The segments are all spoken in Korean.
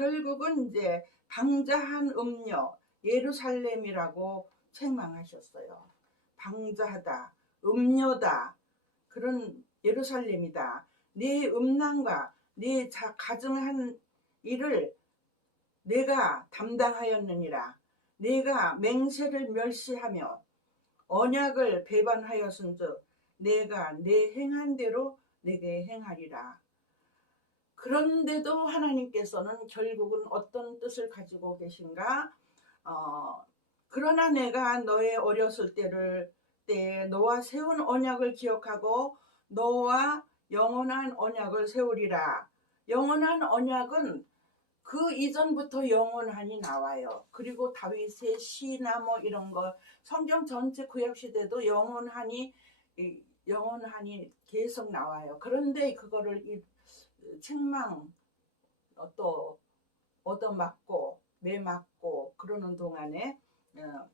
결국은 이제 방자한 음녀 예루살렘이라고 책망하셨어요. 방자하다, 음녀다, 그런 예루살렘이다. 네 음란과 네 자, 가정한 일을 내가 담당하였느니라. 내가 맹세를 멸시하며 언약을 배반하였은즉 내가 내 행한 대로 내게 행하리라. 그런데도 하나님께서는 결국은 어떤 뜻을 가지고 계신가? 어, 그러나 내가 너의 어렸을 때를 때 너와 세운 언약을 기억하고 너와 영원한 언약을 세우리라. 영원한 언약은 그 이전부터 영원한이 나와요. 그리고 다윗의 시나 뭐 이런 거 성경 전체 구약 시대도 영원한이 영원한이 계속 나와요. 그런데 그거를 이 책망 어, 또 얻어맞고 매맞고 그러는 동안에 어,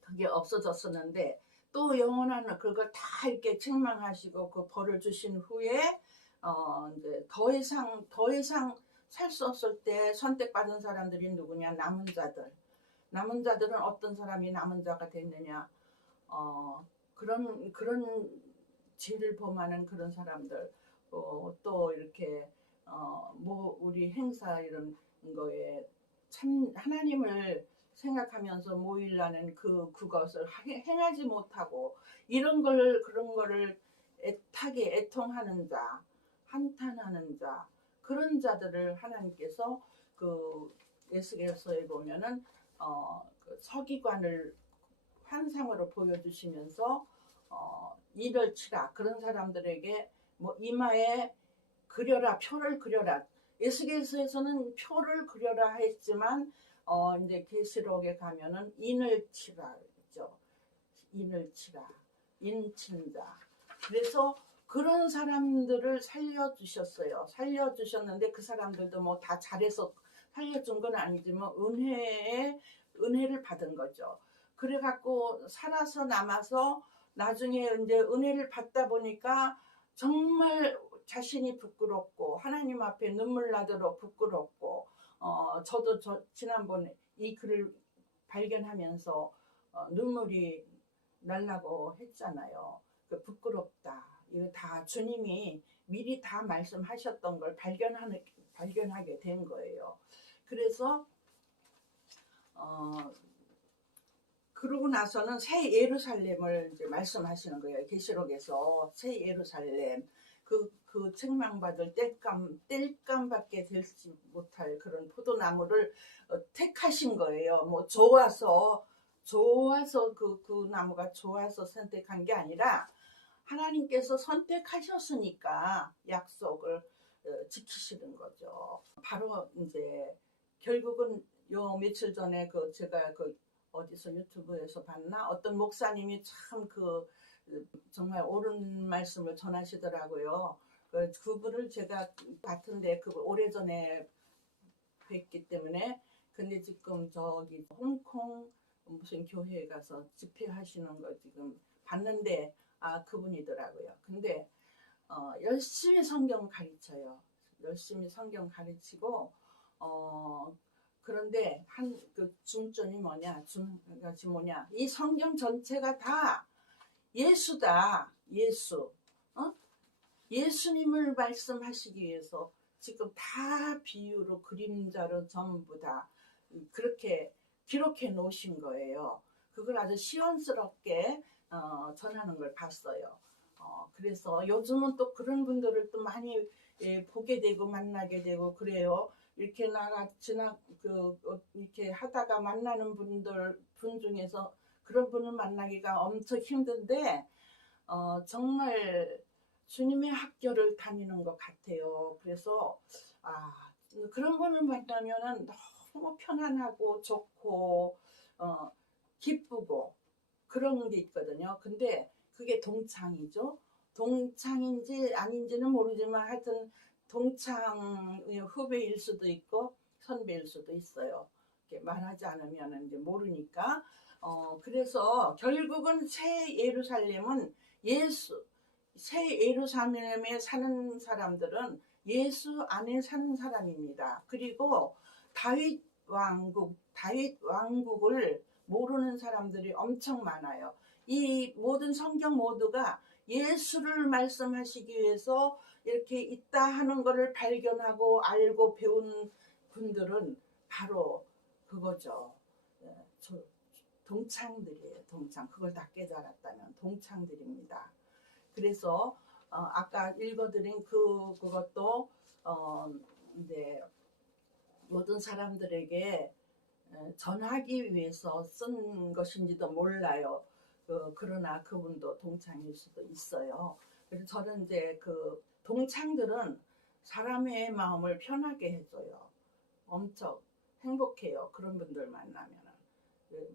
그게 없어졌었는데 또 영원한 그걸 다 이렇게 책망하시고 그 벌을 주신 후에 어더 이상 더 이상 살 수 없을 때 선택받은 사람들이 누구냐? 남은 자들. 남은 자들은 어떤 사람이 남은 자가 됐느냐? 어 그런 그런 죄를 범하는 그런 사람들 어, 또 이렇게 어, 뭐 우리 행사 이런 거에 참 하나님을 생각하면서 모일라는 그 그것을 행하지 못하고 이런 걸 그런 거를 애타게 애통하는 자, 한탄하는 자 그런 자들을 하나님께서 그 예수께서에 보면은 어, 그 서기관을 환상으로 보여주시면서 어, 이별 치라 그런 사람들에게 뭐 이마에 그려라 표를 그려라. 예수께서에서는 표를 그려라 했지만 어 이제 계시록에 가면은 인을 치라 그죠. 인을 치라 인친다 그래서 그런 사람들을 살려주셨어요. 살려주셨는데 그 사람들도 뭐 다 잘해서 살려준 건 아니지만 은혜에 은혜를 받은 거죠. 그래갖고 살아서 남아서 나중에 이제 은혜를 받다 보니까 정말 자신이 부끄럽고 하나님 앞에 눈물 나도록 부끄럽고 어 저도 저 지난번에 이 글을 발견하면서 어, 눈물이 날라고 했잖아요. 그 부끄럽다. 이거 다 주님이 미리 다 말씀하셨던 걸 발견하는 발견하게 된 거예요. 그래서 어 그러고 나서는 새 예루살렘을 이제 말씀하시는 거예요. 계시록에서 새 예루살렘 그, 그 책망받을 땔감, 땔감밖에 되지 못할 그런 포도나무를 어, 택하신 거예요. 뭐 좋아서, 좋아서 그, 그 나무가 좋아서 선택한 게 아니라 하나님께서 선택하셨으니까 약속을 어, 지키시는 거죠. 바로 이제 결국은 요 며칠 전에 그 제가 그 어디서 유튜브에서 봤나 어떤 목사님이 참 그 정말 옳은 말씀을 전하시더라고요. 그 그분을 제가 같은데 그 오래전에 뵀기 때문에 근데 지금 저기 홍콩 무슨 교회에 가서 집회하시는 거 지금 봤는데 아 그분이더라고요. 근데 어, 열심히 성경 가르쳐요. 열심히 성경 가르치고 어 그런데 한 그 중점이 뭐냐, 중것이 뭐냐, 이 성경 전체가 다 예수다, 예수. 어? 예수님을 말씀하시기 위해서 지금 다 비유로 그림자로 전부 다 그렇게 기록해 놓으신 거예요. 그걸 아주 시원스럽게 어, 전하는 걸 봤어요. 어, 그래서 요즘은 또 그런 분들을 또 많이 예, 보게 되고 만나게 되고 그래요. 이렇게 나가 지나 그 어, 이렇게 하다가 만나는 분들 분 중에서 그런 분을 만나기가 엄청 힘든데 어, 정말 주님의 학교를 다니는 것 같아요. 그래서 아 그런 분을 만나면은 너무 편안하고 좋고 어, 기쁘고 그런 게 있거든요. 근데 그게 동창이죠. 동창인지 아닌지는 모르지만 하여튼 동창 후배일 수도 있고 선배일 수도 있어요. 이렇게 말하지 않으면 이제 모르니까. 어, 그래서 결국은 새 예루살렘은 예수, 새 예루살렘에 사는 사람들은 예수 안에 사는 사람입니다. 그리고 다윗 왕국, 다윗 왕국을 모르는 사람들이 엄청 많아요. 이 모든 성경 모두가 예수를 말씀하시기 위해서 이렇게 있다 하는 것을 발견하고 알고 배운 분들은 바로 그거죠. 예, 저- 동창들이에요. 동창. 그걸 다 깨달았다면 동창들입니다. 그래서 어, 아까 읽어드린 그 그것도 어, 이제 모든 사람들에게 에, 전하기 위해서 쓴 것인지도 몰라요. 그, 그러나 그분도 동창일 수도 있어요. 그래서 저는 이제 그 동창들은 사람의 마음을 편하게 해줘요. 엄청 행복해요. 그런 분들 만나면.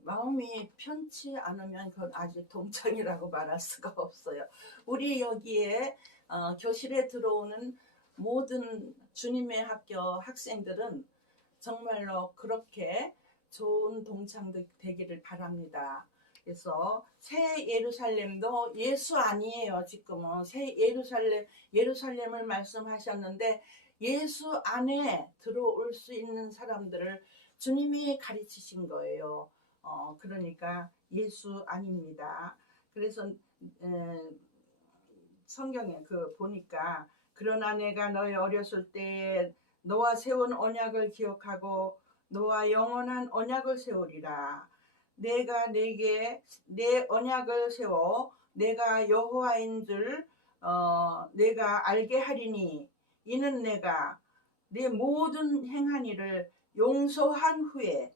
마음이 편치 않으면 그건 아직 동창이라고 말할 수가 없어요. 우리 여기에 어, 교실에 들어오는 모든 주님의 학교 학생들은 정말로 그렇게 좋은 동창들 되기를 바랍니다. 그래서 새 예루살렘도 예수 아니에요. 지금은 새 예루살렘 예루살렘을 말씀하셨는데 예수 안에 들어올 수 있는 사람들을 주님이 가르치신 거예요. 어, 그러니까 예수 아닙니다. 그래서 에, 성경에 그 보니까 그러나 내가 너희 어렸을 때에 너와 세운 언약을 기억하고 너와 영원한 언약을 세우리라. 내가 내게 내 언약을 세워 내가 여호와인 줄 어, 내가 알게 하리니 이는 내가 내 모든 행한 일을 용서한 후에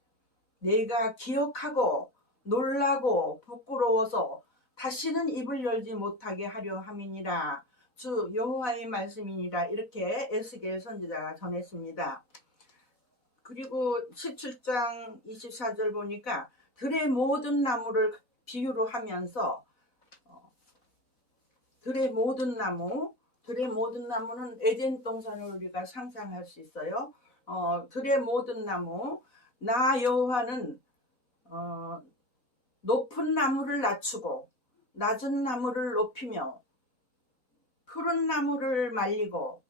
내가 기억하고 놀라고 부끄러워서 다시는 입을 열지 못하게 하려 함이니라 주 여호와의 말씀이니라 이렇게 에스겔 선지자가 전했습니다. 그리고 17장 24절 보니까 들의 모든 나무를 비유로 하면서 어, 들의 모든 나무 들의 모든 나무는 에덴 동산을 우리가 상상할 수 있어요. 어, 들의 모든 나무 나 여호와는 어, 높은 나무를 낮추고 낮은 나무를 높이며 푸른 나무를 말리고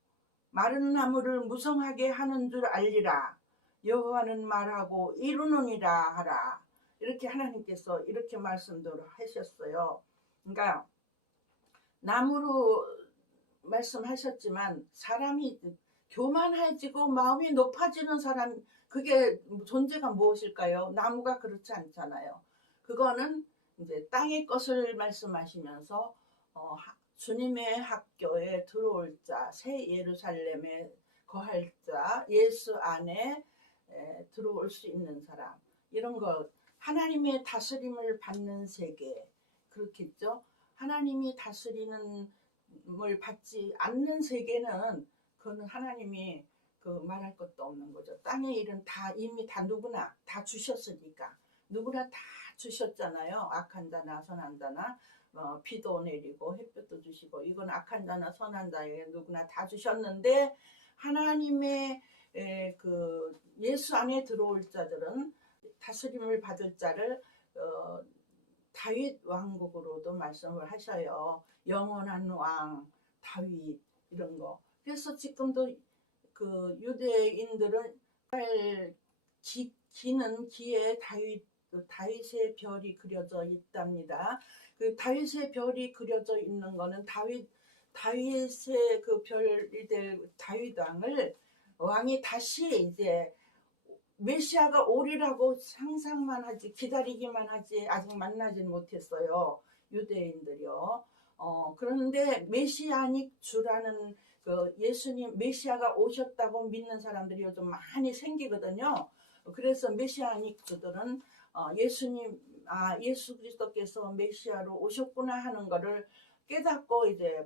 마른 나무를 무성하게 하는 줄 알리라 여호와는 말하고 이루느니라 하라 이렇게 하나님께서 이렇게 말씀도 하셨어요. 그러니까 나무로 말씀하셨지만 사람이 교만해지고 마음이 높아지는 사람 그게 존재가 무엇일까요? 나무가 그렇지 않잖아요. 그거는 이제 땅의 것을 말씀하시면서 어, 하- 주님의 학교에 들어올 자, 새 예루살렘에 거할 자, 예수 안에 에, 들어올 수 있는 사람 이런 것 하나님의 다스림을 받는 세계 그렇겠죠. 하나님이 다스리는 을 받지 않는 세계는 그거는 하나님이 그 말할 것도 없는 거죠. 땅의 일은 다 이미 다 누구나 다 주셨으니까 누구나 다 주셨잖아요. 악한 자나 선한 자나 어, 비도 내리고 햇볕도 주시고 이건 악한 자나 선한 자에 누구나 다 주셨는데 하나님의 에, 그 예수 안에 들어올 자들은 다스림을 받을 자를 어, 다윗 왕국으로도 말씀을 하셔요. 영원한 왕 다윗 이런 거. 그래서 지금도 그 유대인들은 기, 기는 기에 다윗 그 다윗의 별이 그려져 있답니다. 그 다윗의 별이 그려져 있는 거는 다윗 다윗의 그 별이 될 다윗 왕을 왕이 다시 이제 메시아가 오리라고 상상만 하지 기다리기만 하지 아직 만나진 못했어요 유대인들이요. 어 그런데 메시아닉 주라는 그 예수님 메시아가 오셨다고 믿는 사람들이 요즘 많이 생기거든요. 그래서 메시아닉 주들은 어, 예수님 아 예수 그리스도께서 메시아로 오셨구나 하는 거를 깨닫고 이제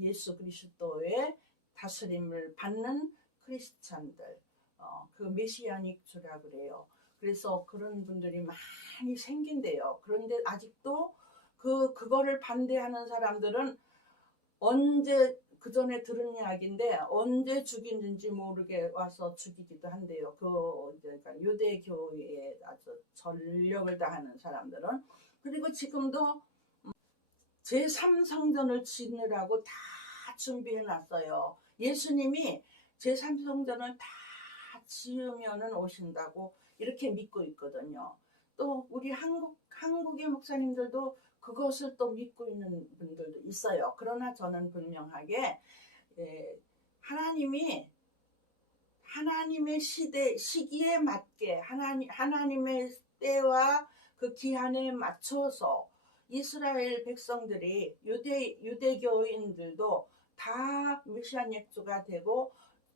예수 그리스도의 다스림을 받는 크리스찬들 어, 그 메시아닉 주라 그래요. 그래서 그런 분들이 많이 생긴대요. 그런데 아직도 그 그거를 반대하는 사람들은 언제 그 전에 들은 이야기인데 언제 죽이는지 모르게 와서 죽이기도 한대요. 그 그러니까 유대 교회에 아주 전력을 다하는 사람들은 그리고 지금도 제 3성전을 짓느라고 다 준비해 놨어요. 예수님이 제3성전을 다 지으면은 오신다고 이렇게 믿고 있거든요. 또 우리 한국 한국의 목사님들도 그것을 또 믿고 있는 분들도 있어요. 그러나 저는 분명하게 예, 하나님이 하나님의 시대 시기에 맞게 하나님 하나님의 때와 그 기한에 맞춰서 이스라엘 백성들이 유대 유대교인들도 다 메시안 역주가 되고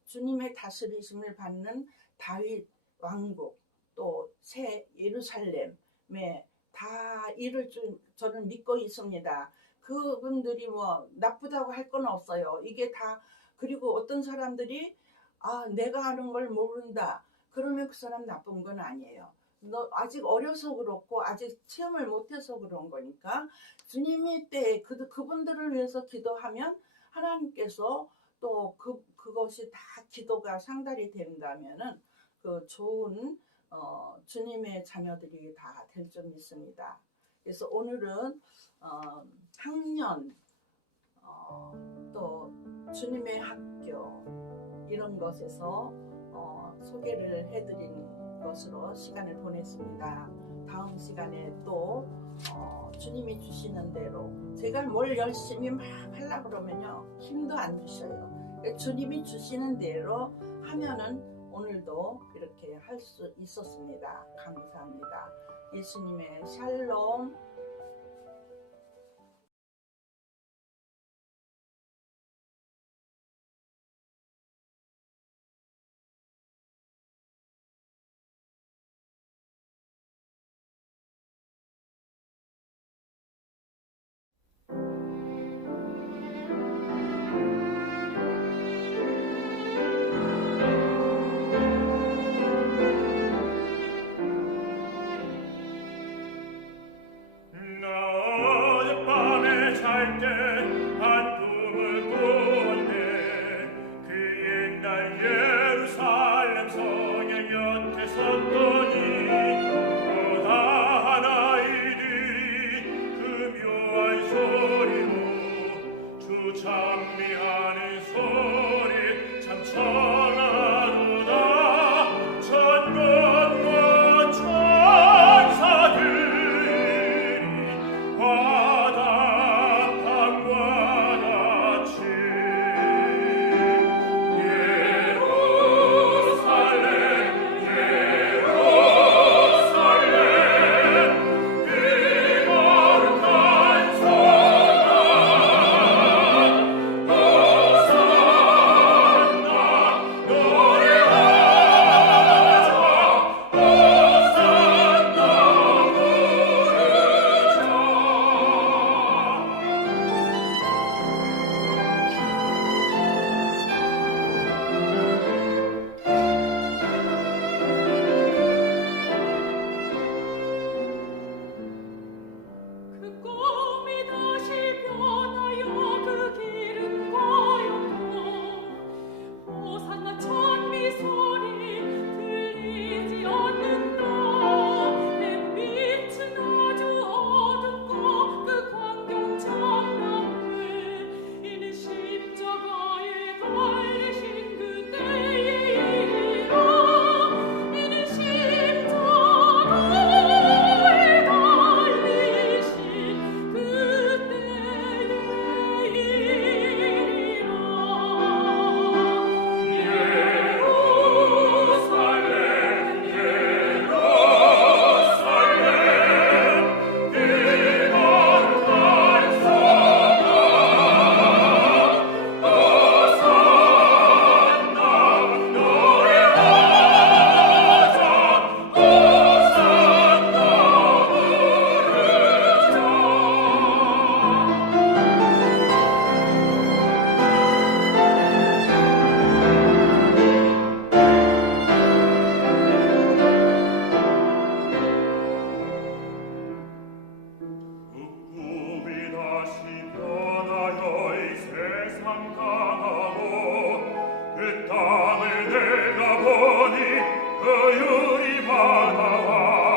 주님의 다스리심을 받는 다윗 왕국 또 새 예루살렘에 다 이를 줄 저는 믿고 있습니다. 그분들이 뭐 나쁘다고 할 건 없어요. 이게 다 그리고 어떤 사람들이 아 내가 아는 걸 모른다. 그러면 그 사람 나쁜 건 아니에요. 너 아직 어려서 그렇고 아직 체험을 못해서 그런 거니까 주님의 때 그, 그분들을 위해서 기도하면 하나님께서 또 그, 그것이 다 기도가 상달이 된다면은 그 좋은 어, 주님의 자녀들이 다 될 줄 믿습니다. 그래서 오늘은 어, 학년 어, 또 주님의 학교 이런 것에서 어, 소개를 해드린 것으로 시간을 보냈습니다. 다음 시간에 또 어, 주님이 주시는 대로 제가 뭘 열심히 막 하려고 그러면요 힘도 안 주셔요. 주님이 주시는 대로 하면은 오늘도 이렇게 할 수 있었습니다. 감사합니다. 예수님의 샬롬 dead. cantanamo che tame della boni che io rivada